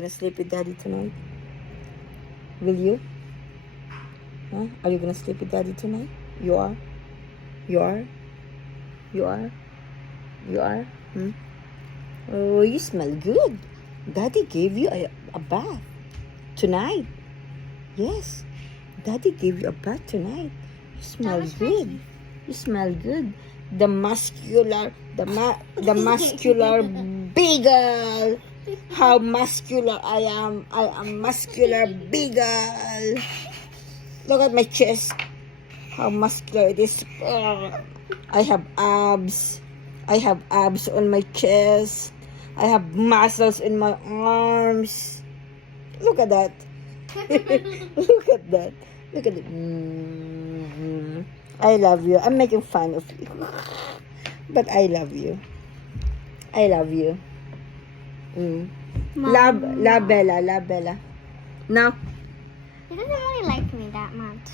Gonna sleep with daddy tonight? Will you? Huh? Are you gonna sleep with daddy tonight? You are? You are? You are? You are? Hmm? Oh, you smell good. Daddy gave you a bath tonight. Yes. Daddy gave you a bath tonight. You smell good. You smell good. The muscular beagle. How muscular I am. I am muscular beagle. Look at my chest. How muscular it is. I have abs. I have abs on my chest. I have muscles in my arms. Look at that. Look at that. Look at it. I love you. I'm making fun of you. But I love you. I love you. La Bella, La Bella. Now. He doesn't really like me that much.